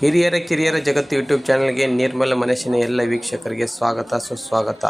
ಹಿರಿಯರ ಕಿರಿಯರ ಜಗತ್ತು ಯೂಟ್ಯೂಬ್ ಚಾನಲ್ಗೆ ನಿರ್ಮಲ ಮನಸ್ಸಿನ ಎಲ್ಲ ವೀಕ್ಷಕರಿಗೆ ಸ್ವಾಗತ ಸುಸ್ವಾಗತ.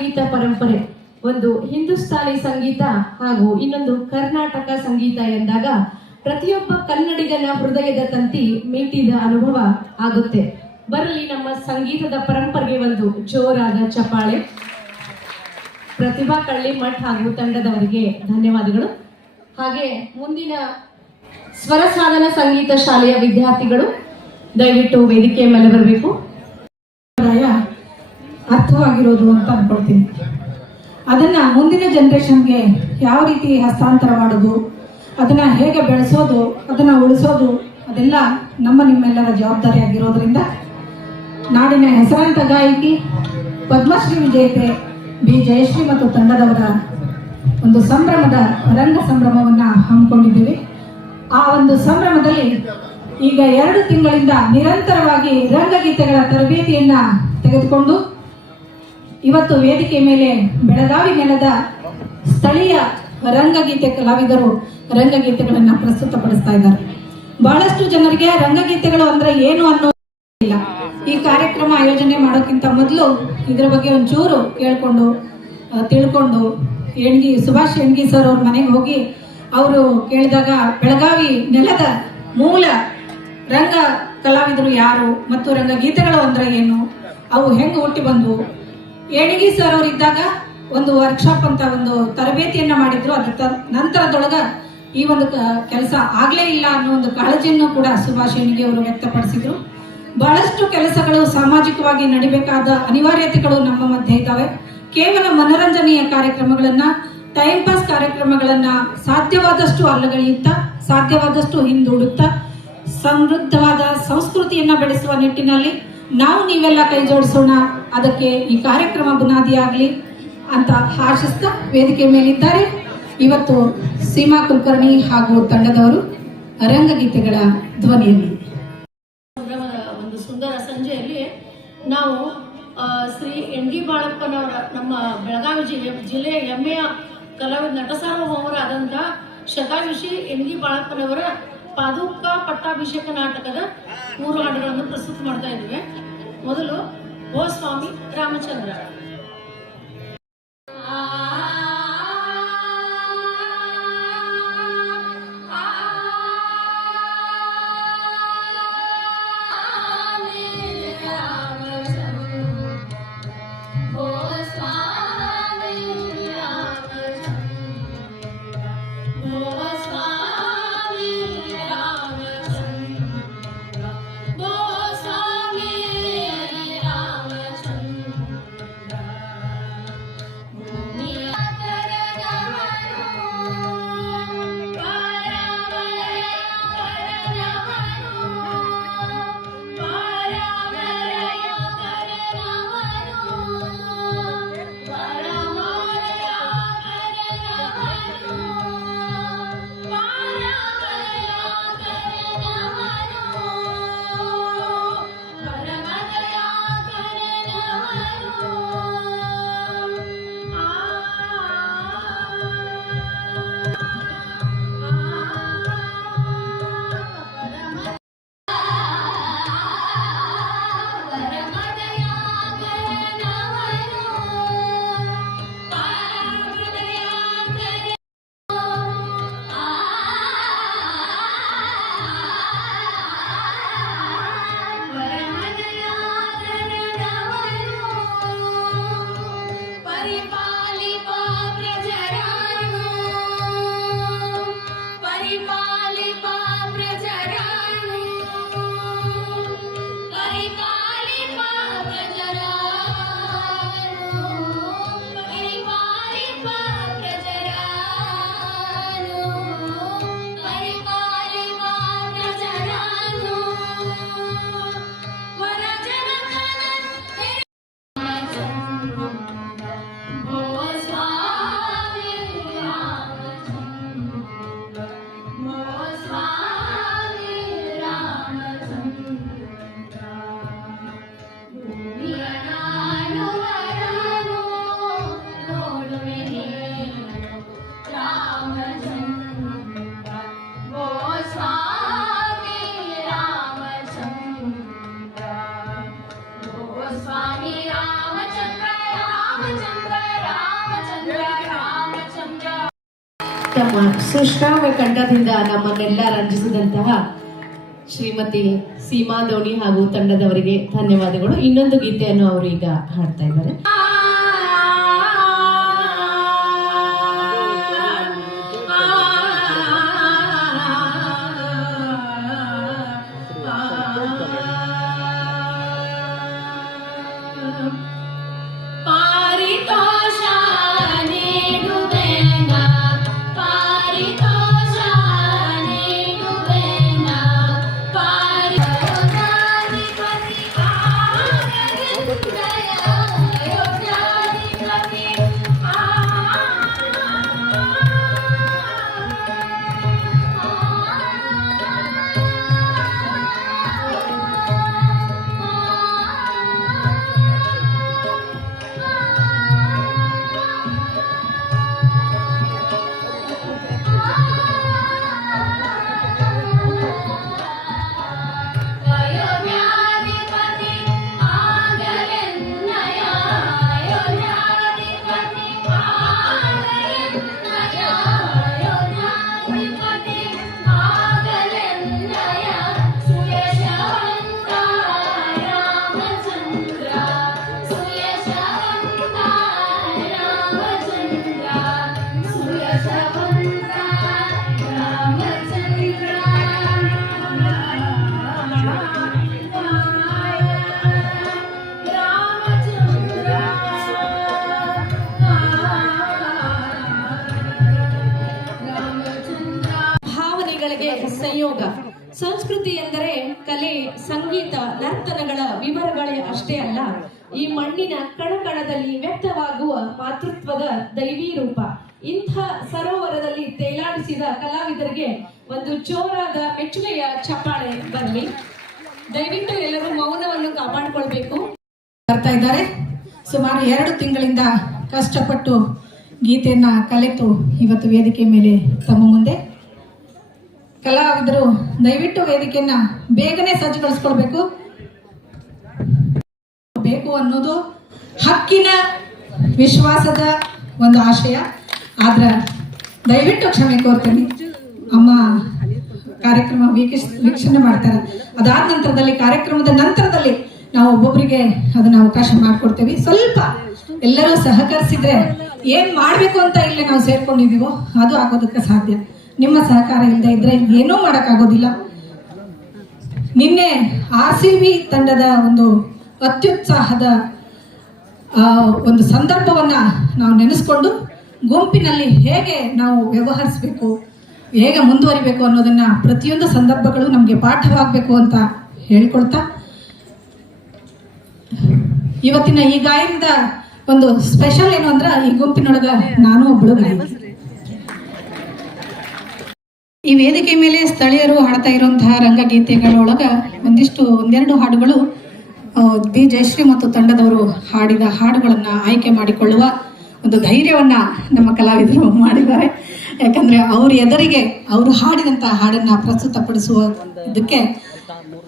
ಸಂಗೀತ ಪರಂಪರೆ, ಒಂದು ಹಿಂದೂಸ್ತಾನಿ ಸಂಗೀತ ಹಾಗೂ ಇನ್ನೊಂದು ಕರ್ನಾಟಕ ಸಂಗೀತ ಎಂದಾಗ ಪ್ರತಿಯೊಬ್ಬ ಕನ್ನಡಿಗನ ಹೃದಯದ ತಂತಿ ಮೀಟಿದ ಅನುಭವ ಆಗುತ್ತೆ. ಬರಲಿ, ನಮ್ಮ ಸಂಗೀತದ ಪರಂಪರೆಗೆ ಒಂದು ಜೋರಾದ ಚಪಾಳೆ ಪ್ರತಿಭಾ ಕಳ್ಳಿಮಠ್ ಹಾಗೂ ತಂಡದವರಿಗೆ ಧನ್ಯವಾದಗಳು. ಹಾಗೆ ಮುಂದಿನ ಸ್ವರ ಸಾಧನ ಸಂಗೀತ ಶಾಲೆಯ ವಿದ್ಯಾರ್ಥಿಗಳು, ದಯವಿಟ್ಟು ವೇದಿಕೆಯ ಮೇಲೆ ಬರಬೇಕು. ಅರ್ಥವಾಗಿರೋದು ಅಂತ ಅನ್ಕೊಳ್ತೀನಿ. ಅದನ್ನ ಮುಂದಿನ ಜನ್ರೇಷನ್ಗೆ ಯಾವ ರೀತಿ ಹಸ್ತಾಂತರ ಮಾಡೋದು, ಅದನ್ನ ಹೇಗೆ ಬೆಳೆಸೋದು, ಅದನ್ನ ಉಳಿಸೋದು, ಅದೆಲ್ಲ ನಮ್ಮ ನಿಮ್ಮೆಲ್ಲರ ಜವಾಬ್ದಾರಿ ಆಗಿರೋದ್ರಿಂದ ನಾಡಿನ ಹೆಸರಾಂತ ಗಾಯಕಿ ಪದ್ಮಶ್ರೀ ವಿಜೇತೆ ಬಿ ಜಯಶ್ರೀ ಮತ್ತು ತಂಡದವರ ಒಂದು ಸಂಭ್ರಮದ ರಂಗ ಸಂಭ್ರಮವನ್ನ ಹಮ್ಮಿಕೊಂಡಿದ್ದೀವಿ. ಆ ಒಂದು ಸಂಭ್ರಮದಲ್ಲಿ ಈಗ ಎರಡು ತಿಂಗಳಿಂದ ನಿರಂತರವಾಗಿ ರಂಗಗೀತೆಗಳ ತರಬೇತಿಯನ್ನ ತೆಗೆದುಕೊಂಡು ಇವತ್ತು ವೇದಿಕೆ ಮೇಲೆ ಬೆಳಗಾವಿ ನೆಲದ ಸ್ಥಳೀಯ ರಂಗಗೀತೆ ಕಲಾವಿದರು ರಂಗಗೀತೆಗಳನ್ನ ಪ್ರಸ್ತುತಪಡಿಸ್ತಾ ಇದ್ದಾರೆ. ಬಹಳಷ್ಟು ಜನರಿಗೆ ರಂಗಗೀತೆಗಳು ಅಂದ್ರೆ ಏನು ಅನ್ನೋ ಇಲ್ಲ. ಈ ಕಾರ್ಯಕ್ರಮ ಆಯೋಜನೆ ಮಾಡೋಕ್ಕಿಂತ ಮೊದಲು ಇದ್ರ ಬಗ್ಗೆ ಒಂಚೂರು ಕೇಳ್ಕೊಂಡು ತಿಳ್ಕೊಂಡು ಎಣ್ಗಿ ಸುಭಾಷ್ ಎಣ್ಗಿ ಸರ್ ಅವ್ರ ಮನೆಗೆ ಹೋಗಿ ಅವರು ಕೇಳಿದಾಗ ಬೆಳಗಾವಿ ನೆಲದ ಮೂಲ ರಂಗ ಕಲಾವಿದರು ಯಾರು ಮತ್ತು ರಂಗಗೀತೆಗಳು ಅಂದ್ರೆ ಏನು? ಅವು ಹೆಂಗೆ ಹುಟ್ಟಿ ಬಂದವು? ಏಣಿಗಿ ಸರ್ ಅವ್ರು ಇದ್ದಾಗ ಒಂದು ವರ್ಕ್ಶಾಪ್ ಅಂತ ಒಂದು ತರಬೇತಿಯನ್ನ ಮಾಡಿದ್ರು. ಅದ್ರ ನಂತರದೊಳಗ ಈ ಒಂದು ಕೆಲಸ ಆಗ್ಲೇ ಇಲ್ಲ ಅನ್ನೋ ಒಂದು ಕಾಳಜಿಯನ್ನು ಕೂಡ ಸುಭಾಷ್ ಏಣಿಗೆ ಅವರು ವ್ಯಕ್ತಪಡಿಸಿದ್ರು. ಬಹಳಷ್ಟು ಕೆಲಸಗಳು ಸಾಮಾಜಿಕವಾಗಿ ನಡಿಬೇಕಾದ ಅನಿವಾರ್ಯತೆಗಳು ನಮ್ಮ ಮಧ್ಯೆ ಇದ್ದಾವೆ. ಕೇವಲ ಮನೋರಂಜನೆಯ ಕಾರ್ಯಕ್ರಮಗಳನ್ನ ಟೈಮ್ ಪಾಸ್ ಕಾರ್ಯಕ್ರಮಗಳನ್ನ ಸಾಧ್ಯವಾದಷ್ಟು ಅಲ್ಲಗಳೆಯುತ್ತಾ, ಸಾಧ್ಯವಾದಷ್ಟು ಹಿಂದೂಡುತ್ತಾ, ಸಮೃದ್ಧವಾದ ಸಂಸ್ಕೃತಿಯನ್ನ ಬೆಳೆಸುವ ನಿಟ್ಟಿನಲ್ಲಿ ನಾವು ನೀವೆಲ್ಲ ಕೈ ಜೋಡಿಸೋಣ. ಅದಕ್ಕೆ ಈ ಕಾರ್ಯಕ್ರಮ ಬುನಾದಿಯಾಗಲಿ ಅಂತ ಆಶಿಸ್ತಾ ವೇದಿಕೆ ಮೇಲಿದ್ದಾರೆ. ಇವತ್ತು ಸೀಮಾ ಕುಲಕರ್ಣಿ ಹಾಗೂ ತಂಡದವರು ರಂಗಗೀತೆಗಳ ಧ್ವನಿಯಲ್ಲಿ. ಒಂದು ಸುಂದರ ಸಂಜೆಯಲ್ಲಿ ನಾವು ಶ್ರೀ ಎನ್ ಡಿ ಬಾಳಪ್ಪನವರ ನಮ್ಮ ಬೆಳಗಾವಿ ಜಿಲ್ಲೆ ಜಿಲ್ಲೆಯ ಹೆಮ್ಮೆಯ ಕಲಾವಿದ ನಟಸಾರ್ವಭೌಮರಾದಂತಹ ಶತಾಯುಷಿ ಎನ್ ಡಿ ಬಾಳಪ್ಪನವರ ಪಾದುಕ ಪಟ್ಟಾಭಿಷೇಕ ನಾಟಕದ ಮೂರು ಹಾಡುಗಳನ್ನು ಪ್ರಸ್ತುತ ಮಾಡ್ತಾ ಇದ್ದೇವೆ. ಮೊದಲು ಓ ಸ್ವಾಮಿ ರಾಮಚಂದ್ರ. ತಮ್ಮ ಸುಶ್ರಾವ್ಯ ಕಂಠದಿಂದ ನಮ್ಮನ್ನೆಲ್ಲ ರಂಜಿಸಿದಂತಹ ಶ್ರೀಮತಿ ಸೀಮಾ ದೋಣಿ ಹಾಗೂ ತಂಡದವರಿಗೆ ಧನ್ಯವಾದಗಳು. ಇನ್ನೊಂದು ಗೀತೆಯನ್ನು ಅವರು ಈಗ ಹಾಡ್ತಾ ಇದ್ದಾರೆ. ಈ ಮಣ್ಣಿನ ಕಣಕಣದಲ್ಲಿ ವ್ಯಕ್ತವಾಗುವ ಮಾತೃತ್ವದ ದೈವಿ ರೂಪ. ಇಂಥ ಸರೋವರದಲ್ಲಿ ತೇಲಾಡಿಸಿದ ಕಲಾವಿದರಿಗೆ ಒಂದು ಜೋರಾದ ಮೆಚ್ಚುಗೆಯ ಚಪ್ಪಾಳೆ ಬರಲಿ. ದಯವಿಟ್ಟು ಎಲ್ಲರೂ ಮೌನವನ್ನು ಕಾಪಾಡಿಕೊಳ್ಬೇಕು. ಬರ್ತಾ ಇದ್ದಾರೆ. ಸುಮಾರು ಎರಡು ತಿಂಗಳಿಂದ ಕಷ್ಟಪಟ್ಟು ಗೀತೆಯನ್ನ ಕಲಿತು ಇವತ್ತು ವೇದಿಕೆ ಮೇಲೆ ತಮ್ಮ ಮುಂದೆ. ಕಲಾವಿದರು, ದಯವಿಟ್ಟು ವೇದಿಕೆಯನ್ನ ಬೇಗನೆ ಸಜ್ಜುಗೊಳಿಸ್ಕೊಳ್ಬೇಕು. ಬೇಕು ಅನ್ನೋದು ಹಕ್ಕಿನ ವಿಶ್ವಾಸದ ಒಂದು ಆಶಯ. ಆದ್ರ ದಯವಿಟ್ಟು ಕ್ಷಮೆ ಕೋರ್ತೀನಿ. ಅಮ್ಮ ಕಾರ್ಯಕ್ರಮ ವೀಕ್ಷ ವೀಕ್ಷಣೆ ಮಾಡ್ತಾರೆ. ಅದಾದ ನಂತರದಲ್ಲಿ, ಕಾರ್ಯಕ್ರಮದ ನಂತರದಲ್ಲಿ ನಾವು ಒಬ್ಬೊಬ್ಬರಿಗೆ ಅದನ್ನ ಅವಕಾಶ ಮಾಡಿಕೊಡ್ತೇವೆ. ಸ್ವಲ್ಪ ಎಲ್ಲರೂ ಸಹಕರಿಸಿದ್ರೆ ಏನ್ ಮಾಡ್ಬೇಕು ಅಂತ ಇಲ್ಲಿ ನಾವು ಸೇರ್ಕೊಂಡಿದೀವೋ ಅದು ಆಗೋದಕ್ಕೆ ಸಾಧ್ಯ. ನಿಮ್ಮ ಸಹಕಾರ ಇಲ್ಲದೆ ಇದ್ರೆ ಏನೂ ಮಾಡೋಕ್ಕಾಗೋದಿಲ್ಲ. ನಿನ್ನೆ ಆರ್ ಸಿ ಬಿ ತಂಡದ ಒಂದು ಅತ್ಯುತ್ಸಾಹದ ಒಂದು ಸಂದರ್ಭವನ್ನು ನಾವು ನೆನೆಸ್ಕೊಂಡು ಗುಂಪಿನಲ್ಲಿ ಹೇಗೆ ನಾವು ವ್ಯವಹರಿಸಬೇಕು, ಹೇಗೆ ಮುಂದುವರಿಬೇಕು ಅನ್ನೋದನ್ನು ಪ್ರತಿಯೊಂದು ಸಂದರ್ಭಗಳು ನಮಗೆ ಪಾಠವಾಗಬೇಕು ಅಂತ ಹೇಳ್ಕೊಳ್ತಾ, ಇವತ್ತಿನ ಈ ಗಾಯನದ ಒಂದು ಸ್ಪೆಷಲ್ ಏನು ಅಂದ್ರೆ ಈ ಗುಂಪಿನೊಳಗ ನಾನು ಒಬ್ಬಳು ಗಾಯಕಿ. ಈ ವೇದಿಕೆ ಮೇಲೆ ಸ್ಥಳೀಯರು ಹಾಡ್ತಾ ಇರುವಂತಹ ರಂಗಗೀತೆಗಳೊಳಗ ಒಂದಿಷ್ಟು ಒಂದೆರಡು ಹಾಡುಗಳು ಬಿ ಜಯಶ್ರೀ ಮತ್ತು ತಂಡದವರು ಹಾಡಿದ ಹಾಡುಗಳನ್ನು ಆಯ್ಕೆ ಮಾಡಿಕೊಳ್ಳುವ ಒಂದು ಧೈರ್ಯವನ್ನ ನಮ್ಮ ಕಲಾವಿದರು ಮಾಡಿದ್ದಾರೆ. ಯಾಕಂದ್ರೆ ಅವ್ರ ಎದುರಿಗೆ ಅವರು ಹಾಡಿದಂಥ ಹಾಡನ್ನ ಪ್ರಸ್ತುತಪಡಿಸುವ ಇದಕ್ಕೆ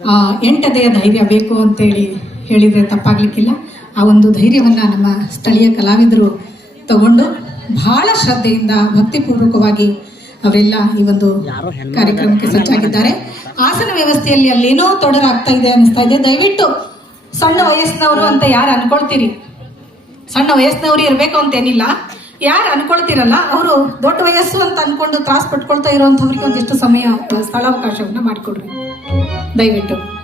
ಆ, ಎಂಟದೆಯ ಧೈರ್ಯ ಬೇಕು ಅಂತೇಳಿ ಹೇಳಿದರೆ ತಪ್ಪಾಗ್ಲಿಕ್ಕಿಲ್ಲ. ಆ ಒಂದು ಧೈರ್ಯವನ್ನ ನಮ್ಮ ಸ್ಥಳೀಯ ಕಲಾವಿದರು ತಗೊಂಡು ಬಹಳ ಶ್ರದ್ಧೆಯಿಂದ ಭಕ್ತಿಪೂರ್ವಕವಾಗಿ ಅವರೆಲ್ಲ ಈ ಒಂದು ಕಾರ್ಯಕ್ರಮಕ್ಕೆ ಸಜ್ಜಾಗಿದ್ದಾರೆ. ಆಸನ ವ್ಯವಸ್ಥೆಯಲ್ಲಿ ಅಲ್ಲೇನೋ ತೊಡರಾಗ್ತಾ ಇದೆ ಅನಿಸ್ತಾ ಇದೆ. ದಯವಿಟ್ಟು ಸಣ್ಣ ವಯಸ್ಸಿನವರು ಅಂತ ಯಾರು ಅನ್ಕೊಳ್ತೀರಿ? ಸಣ್ಣ ವಯಸ್ಸಿನವರು ಇರಬೇಕು ಅಂತೇನಿಲ್ಲ. ಯಾರು ಅನ್ಕೊಳ್ತಿರಲ್ಲ, ಅವರು ದೊಡ್ಡ ವಯಸ್ಸು ಅಂತ ಅನ್ಕೊಂಡು ತ್ರಾಸ ಪಟ್ಕೊಳ್ತಾ ಇರೋಂಥವ್ರಿಗೆ ಒಂದಿಷ್ಟು ಸಮಯ, ಸ್ಥಳಾವಕಾಶವನ್ನು ಮಾಡಿಕೊಡ್ರಿ. ದಯವಿಟ್ಟು.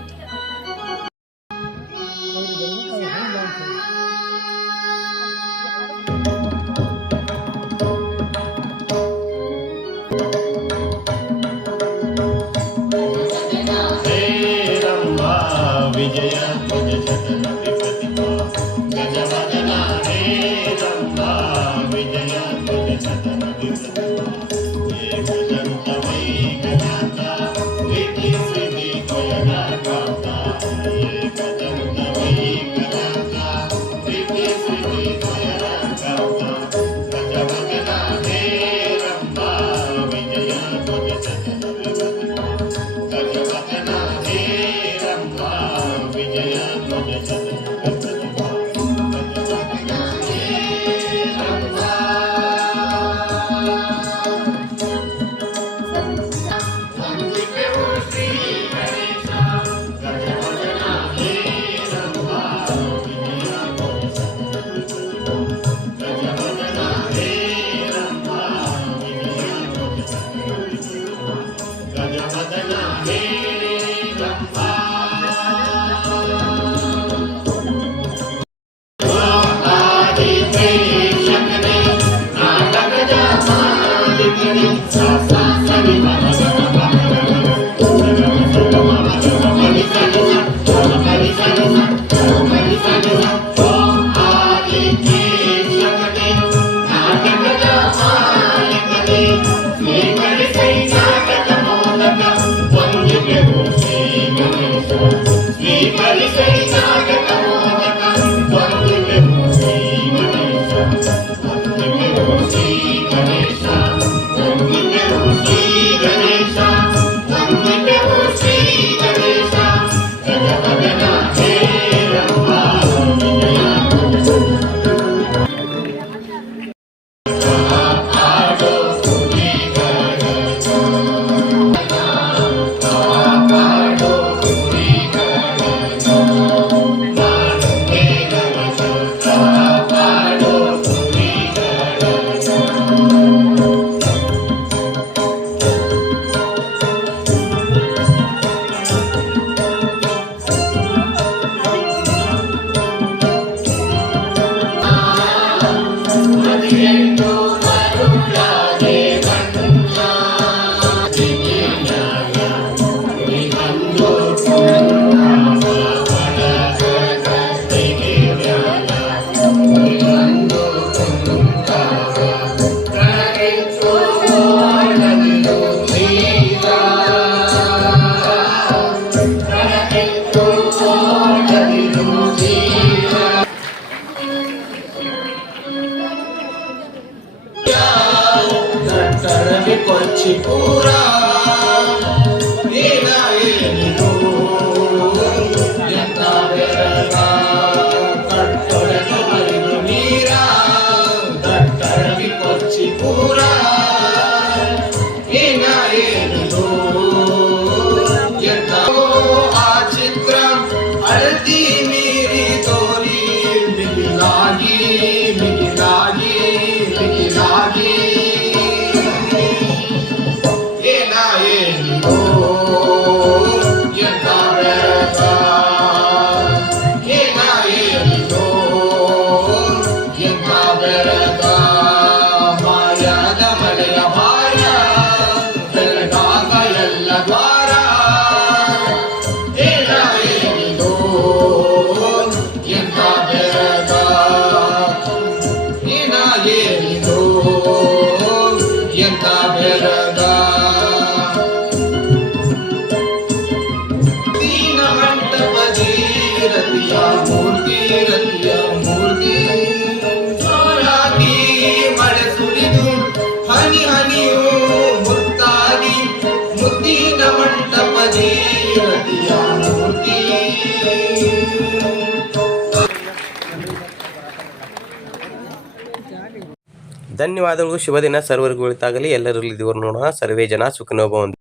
ಮಳೆ ಸುರಿದು ಹನಿ ಧನ್ಯವಾದಗಳು. ಶುಭ ದಿನ ಎಲ್ಲರಲ್ಲಿ ಇದುವರೆಗೂ ನೋಡೋಣ. ಸರ್ವೇ ಜನ ಸುಖನೋಭವಂತು